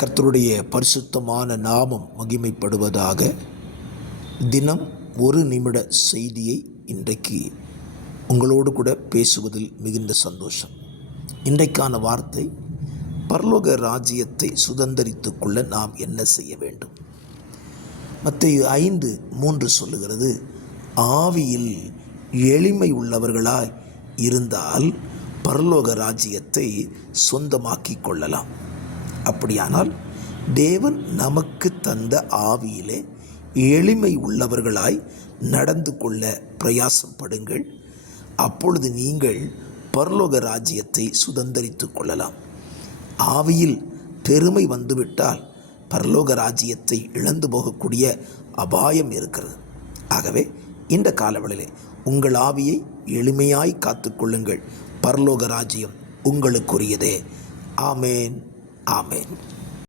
கர்த்தருடைய பரிசுத்தமான நாமம் மகிமைப்படுவதாக. தினம் ஒரு நிமிட செய்தியை இன்றைக்கு உங்களோடு கூட பேசுவதில் மிகுந்த சந்தோஷம். இன்றைக்கான வார்த்தை, பரலோக ராஜ்யத்தை சுதந்தரித்து கொள்ள நாம் என்ன செய்ய வேண்டும்? மத்தேயு 5:3 சொல்லுகிறது, ஆவியில் எளிமை உள்ளவர்களாய் இருந்தால் பரலோக ராஜ்யத்தை சொந்தமாக்கி கொள்ளலாம். அப்படியானால் தேவன் நமக்கு தந்த ஆவியிலே எளிமை உள்ளவர்களாய் நடந்து கொள்ள பிரயாசப்படுங்கள். அப்பொழுது நீங்கள் பரலோக ராஜ்யத்தை சுதந்தரித்து கொள்ளலாம். ஆவியில் பெருமை வந்துவிட்டால் பரலோக ராஜ்யத்தை இழந்து போகக்கூடிய அபாயம் இருக்கிறது. ஆகவே இந்த காலவெளியிலே உங்கள் ஆவியை எளிமையாய் காத்துக்கொள்ளுங்கள். பரலோக ராஜ்யம் உங்களுக்குரியதே. ஆமேன், ஆமேன்.